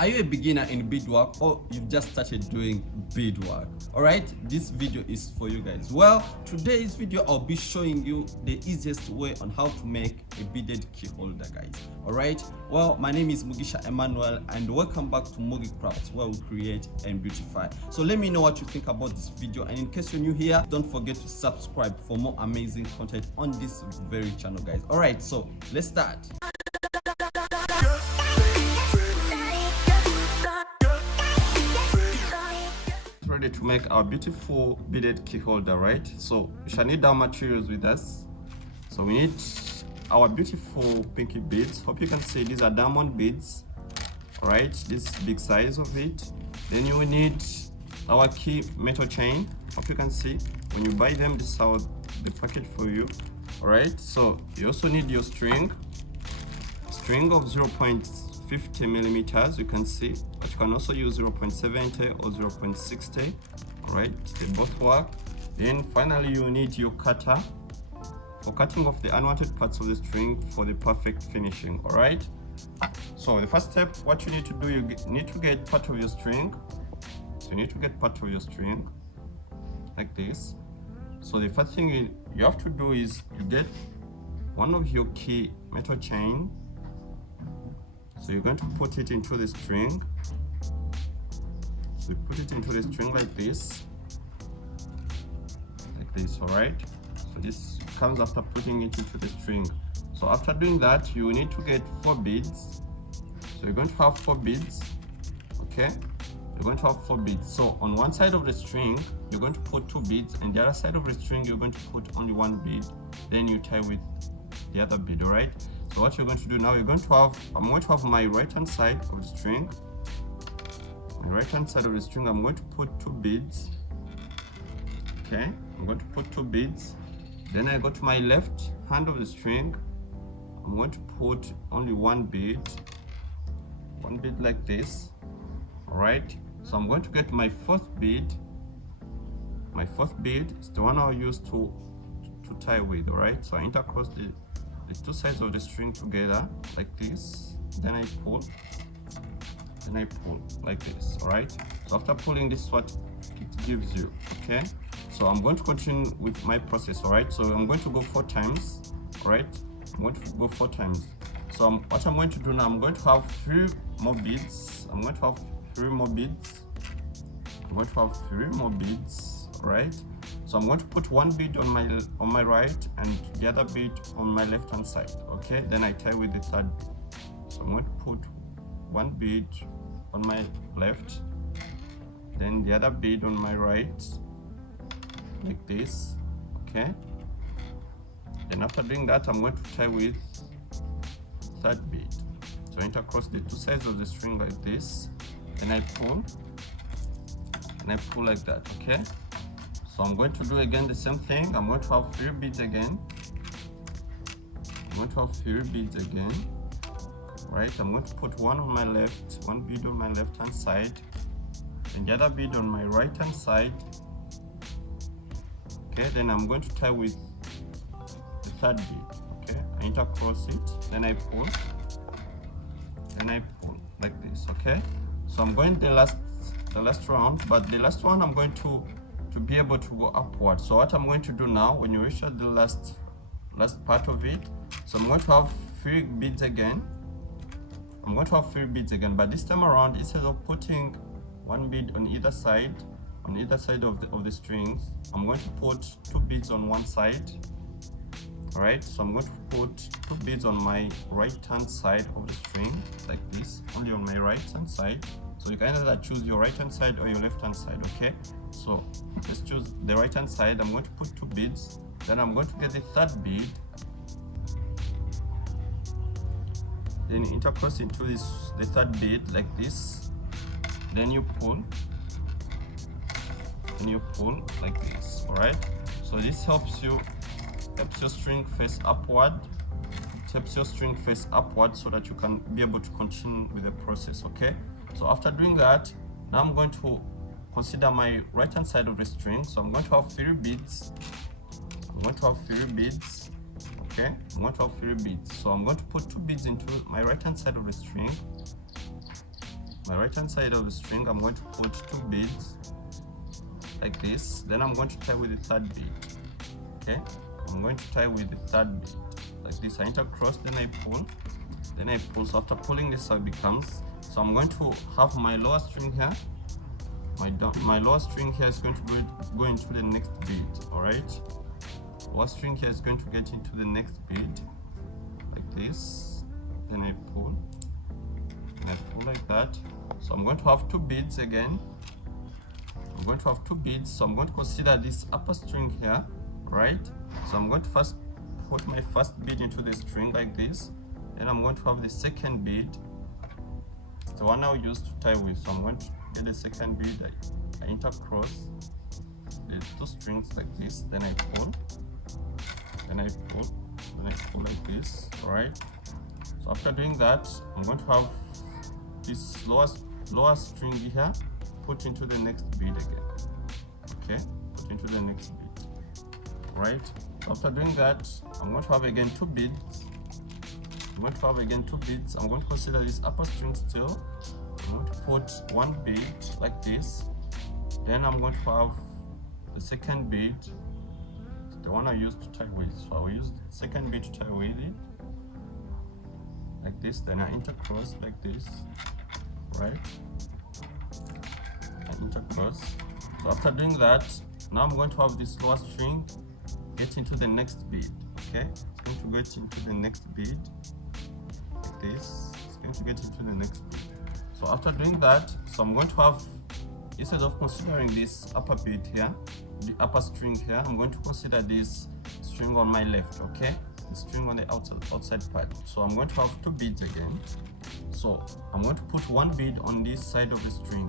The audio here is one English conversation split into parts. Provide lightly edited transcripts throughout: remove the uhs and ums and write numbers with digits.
Are you a beginner in beadwork or you've just started doing beadwork? Alright, this video is for you guys. Well, today's video I'll be showing you the easiest way on how to make a beaded key holder, guys. Alright, well, my name is Mugisha Emmanuel and welcome back to Mugi Crafts, where we create and beautify. So let me know what you think about this video, and in case you're new here, don't forget to subscribe for more amazing content on this very channel, guys. Alright, so let's start. Ready to make our beautiful beaded key holder, right? So we shall need our materials with us. So we need our beautiful pinky beads. Hope you can see these are diamond beads, all right? This big size of it. Then you will need our key metal chain. Hope you can see when you buy them, this is how the package for you, all right? So you also need your string of 0.50 millimeters, you can see, but you can also use 0.70 or 0.60. all right, they both work. Then finally you need your cutter for cutting off the unwanted parts of the string for the perfect finishing. All right, so the first step, what you need to do, you need to get part of your string. So you need to get part of your string like this. So the first thing you have to do is you get one of your key metal chain. So you're going to put it into the string. So you put it into the string like this, all right? So this comes after putting it into the string. So after doing that, you need to get 4 beads. So you're going to have 4 beads, okay? You're going to have 4 beads. So on one side of the string, you're going to put 2 beads, and the other side of the string, you're going to put only 1 bead. Then you tie with the other bead, all right? So what you're going to do now, I'm going to have my right hand side of the string. My right hand side of the string, I'm going to put 2 beads. Okay, I'm going to put 2 beads. Then I go to my left hand of the string. I'm going to put only 1 bead. 1 bead like this. All right. So I'm going to get my 4th bead. My 4th bead is the one I'll use to tie with. All right. So I intercross the 2 sides of the string together like this. Then I pull like this. All right, so after pulling, this is what it gives you. Okay, so I'm going to continue with my process. All right, so I'm going to go 4 times. All right, I'm going to go 4 times. So what I'm going to do now, I'm going to have 3 more beads. I'm going to have 3 more beads. I'm going to have 3 more beads. All right, so I'm going to put 1 bead on my right and the other bead on my left hand side. Okay, then I tie with the 3rd. So I'm going to put 1 bead on my left, then the other bead on my right, like this. Okay, then after doing that, I'm going to tie with 3rd bead. So intercross the 2 sides of the string like this, and I pull like that. Okay, so I'm going to do again the same thing. I'm going to have 3 beads again. Right, I'm going to put 1 on my left, 1 bead on my left hand side, and the other bead on my right hand side. Okay, then I'm going to tie with the 3rd bead. Okay, I intercross it, then I pull like this. Okay, so I'm going the last round, but the last one I'm going to be able to go upward. So what I'm going to do now, when you reach at the last part of it, so I'm going to have 3 beads again. But this time around, instead of putting 1 bead on either side of the strings, I'm going to put 2 beads on one side. All right, so I'm going to put 2 beads on my right hand side of the string like this, only on my right hand side. So you can either choose your right hand side or your left hand side. Okay, so let's choose the right hand side. I'm going to put 2 beads, then I'm going to get the 3rd bead, then intercross into the 3rd bead like this, then you pull like this. All right, so this helps your string face upward. It helps your string face upward so that you can be able to continue with the process. Okay, so after doing that, now I'm going to consider my right hand side of the string. So I'm going to have 3 beads. Okay, I'm going to have 3 beads. So I'm going to put 2 beads into my right hand side of the string, my right hand side of the string, I'm going to put 2 beads like this. Then I'm going to tie with the third bead. Okay, I'm going to tie with the third bead like this. I intercross, then I pull, then I pull. So after pulling this, how it becomes. So I'm going to have my lower string here. My lower string here is going to go into the next bead. All right, lower string here is going to get into the next bead like this. Then I pull, and I pull like that. So I'm going to have 2 beads again. I'm going to have 2 beads. So I'm going to consider this upper string here, right? So I'm going to first put my first bead into the string like this. Then I'm going to have the second bead. It's the one I used to tie with. So I'm going to get the second bead. I intercross the 2 strings like this. Then I pull. Then I pull. Then I pull like this. Alright. So after doing that, I'm going to have this lower string here put into the next bead again. Okay, put into the next bead. Right. So after doing that, I'm going to have again 2 beads. I'm going to have again 2 beads. I'm going to consider this upper string still. I'm going to put 1 bead like this. Then I'm going to have the second bead, the one I used to tie with. So I will use the second bead to tie with it like this. Then I intercross like this, right? I intercross. So after doing that, now I'm going to have this lower string get into the next bead. Okay, it's going to get into the next bead like this. It's going to get into the next bead. So after doing that, so I'm going to have, instead of considering this upper bead here, the upper string here, I'm going to consider this string on my left. Okay, the string on the outside part. So I'm going to have 2 beads again. So I'm going to put 1 bead on this side of the string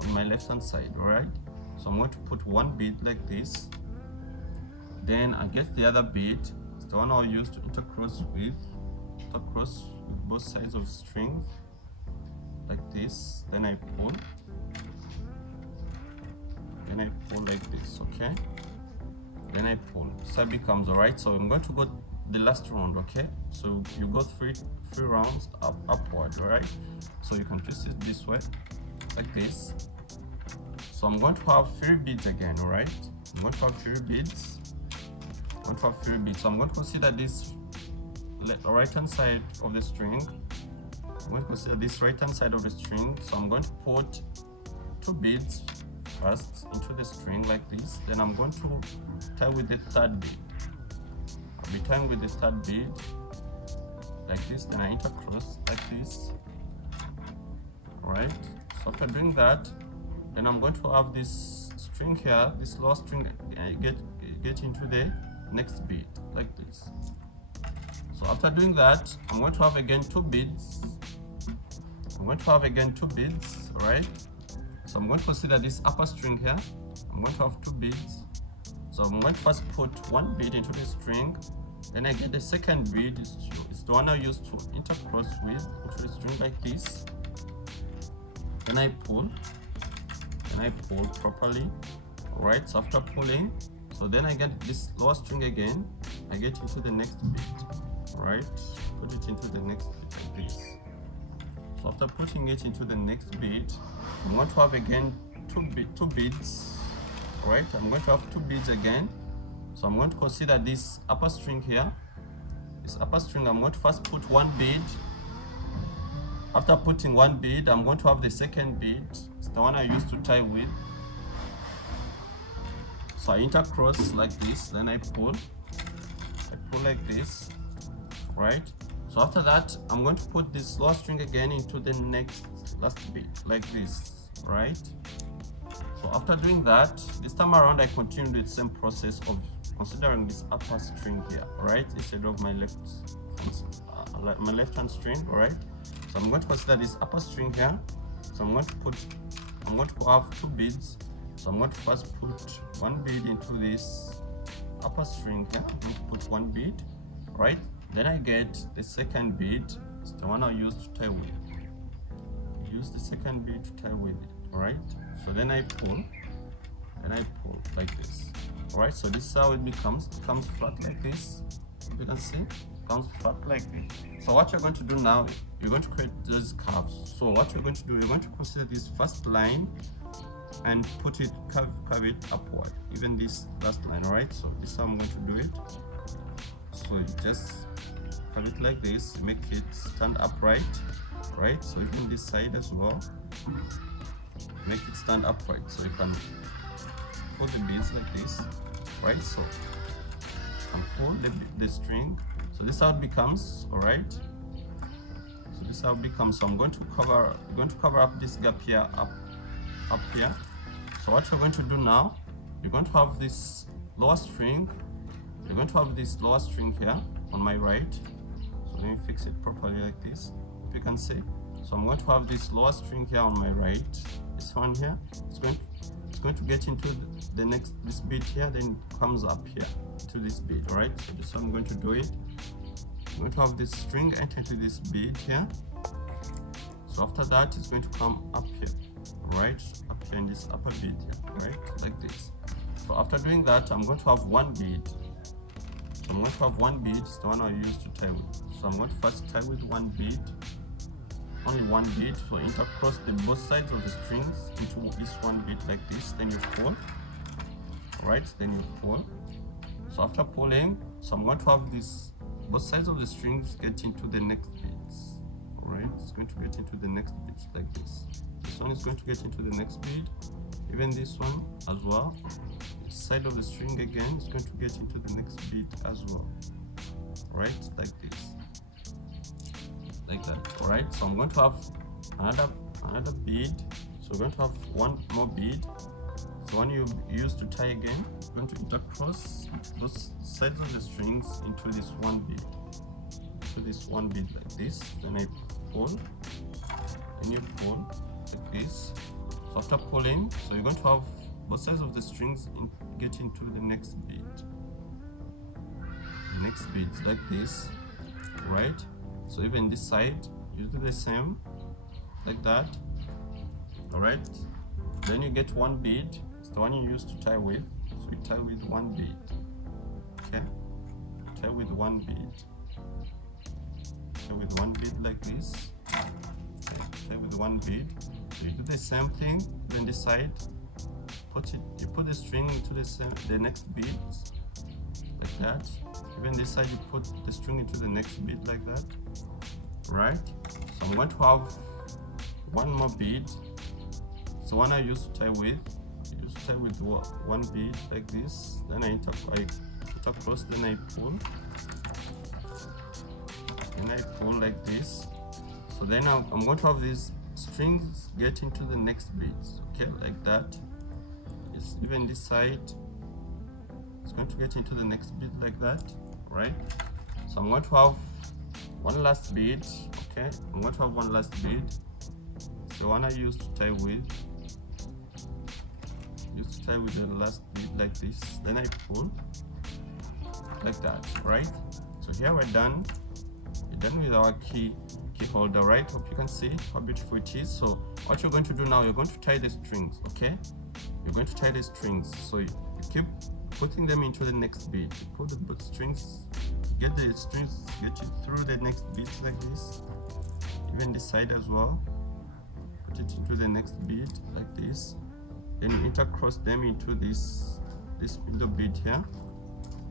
on my left hand side. All right, so I'm going to put 1 bead like this. Then I get the other bead. It's the one I'll use to intercross with both sides of the string like this. Then I pull. Then I pull like this. Okay, then I pull. So it becomes, all right. So I'm going to go the last round. Okay, so you go three rounds upward. All right, so you can twist it this way like this. So I'm going to have 3 beads again. All right, I'm going to have 3 beads. I'm going to have 3 beads. So I'm going to consider this right hand side of the string. I'm going to consider this right hand side of the string. So I'm going to put 2 beads first into the string like this. Then I'm going to tie with the third bead. I'll be tying with the third bead like this. Then I intercross like this. Alright, so after doing that, then I'm going to have this string here, this lower string get into the next bead like this. So after doing that, I'm going to have again 2 beads. I'm going to have again 2 beads. Alright, so I'm going to consider this upper string here. I'm going to have 2 beads. So I'm going to first put 1 bead into the string. Then I get the second bead. It's the one I used to intercross with into the string like this. Then I pull. Then I pull properly. Alright, so after pulling, so then I get this lower string again. I get into the next bead. Alright, put it into the next bead like this. So after putting it into the next bead, I'm going to have again 2 beads. Alright, I'm going to have 2 beads again. So I'm going to consider this upper string here. This upper string, I'm going to first put 1 bead. After putting 1 bead, I'm going to have the second bead. It's the one I used to tie with. So I intercross like this, then I pull. I pull like this. Right? So after that, I'm going to put this lower string again into the last bead, like this. Right? So after doing that, this time around I continue with the same process of considering this upper string here, right? Instead of my left hand string, alright? So I'm going to consider this upper string here. So I'm going to have 2 beads. So I'm going to first put 1 bead into this upper string here. I'm going to put 1 bead, right? Then I get the second bead. It's the one I used to tie with. Use the second bead to tie with it, alright? So then I pull, and I pull like this. Alright, so this is how it becomes flat like this. You can see. becomes flat like this. So what you're going to do now, you're going to create those curves. So what you're going to do, you're going to consider this first line and put it, curve it upward, even this last line. All right, so this is how I'm going to do it. So you just curve it like this, make it stand upright, right? So even this side as well, make it stand upright, so you can pull the beads like this, right? So you can pull the string. So this is how it becomes. All right, so this is how it becomes. So I'm going to cover up this gap here, up here. So what you're going to do now, you're going to have this lower string. You're going to have this lower string here on my right. So let me fix it properly like this, if you can see. So I'm going to have this lower string here on my right. This one here, it's going to get into this bead here, then it comes up here to this bead. All right, so this is how I'm going to do it. I'm going to have this string enter into this bead here. So after that, it's going to come up here, all right, up here in this upper bead here, right, like this. So after doing that, I'm going to have one bead. So I'm going to have one bead, it's the one I use to tie with. So I'm going to first tie with one bead, only one bead. So intercross both sides of the strings into this one bead like this, then you pull, all right, then you pull. So after pulling, so I'm going to have this, both sides of the strings get into the next beads. All right, it's going to get into the next beads like this. This one is going to get into the next bead, even this one as well. This side of the string again is going to get into the next bead as well. All right, like this, like that. All right, so I'm going to have another bead. So we're going to have one more bead. So one you use to tie again, you're going to intercross those sides of the strings into this one bead. So this one bead like this, then I pull, and you pull like this. So after pulling, so you're going to have both sides of the strings get into the next bead. Next beads like this, right? So even this side, you do the same, like that. All right. Then you get one bead. It's the one you used to tie with. So you tie with one bead. Okay. Tie with one bead. Tie with one bead like this. Tie with one bead. So you do the same thing. Then this side, you put the string into the next bead, like that. Even this side, you put the string into the next bead like that. Right. So I'm going to have one more bead. So one I used to tie with. I used to tie with one bead like this. Then I intercross. Then I pull. Then I pull like this. So then I'm going to have these strings get into the next beads. Okay, like that. It's even this side. It's going to get into the next bead like that. Right. So I'm going to have one last bead. Okay, I'm going to have one last bead. The one I used to tie with. Used to tie with the last bead like this. Then I pull like that. Right. So here we're done. We're done with our key holder. Right. Hope you can see how beautiful it is. So what you're going to do now, you're going to tie the strings. Okay. You're going to tie the strings. So you keep putting them into the next bead. You put the both strings. Get the strings, get it through the next beads like this. Even this side as well. Put it into the next bead like this. Then you intercross them into this middle bead here.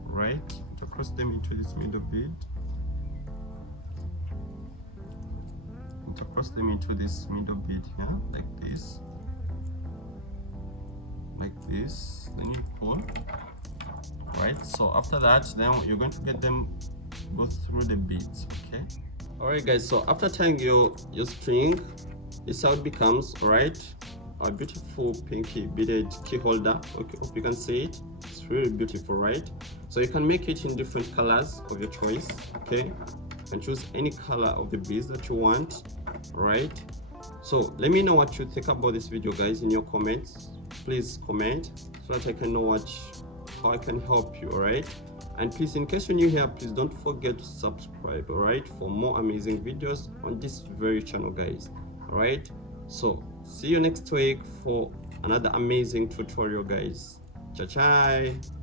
Right? Intercross them into this middle bead. Intercross them into this middle bead here, like this. Like this. Then you pull. Right, so after that, then you're going to get them both through the beads. Okay. All right, guys. So after tying your string, this is how it becomes. All right, a beautiful pinky beaded key holder. Okay, hope you can see it. It's really beautiful, right? So you can make it in different colors of your choice. Okay, you can choose any color of the beads that you want. Right. So let me know what you think about this video, guys, in your comments. Please comment so that I can know how I can help you. All right, and please, in case you're new here, please don't forget to subscribe, all right, for more amazing videos on this very channel, guys. All right, so see you next week for another amazing tutorial, guys. Ciao ciao.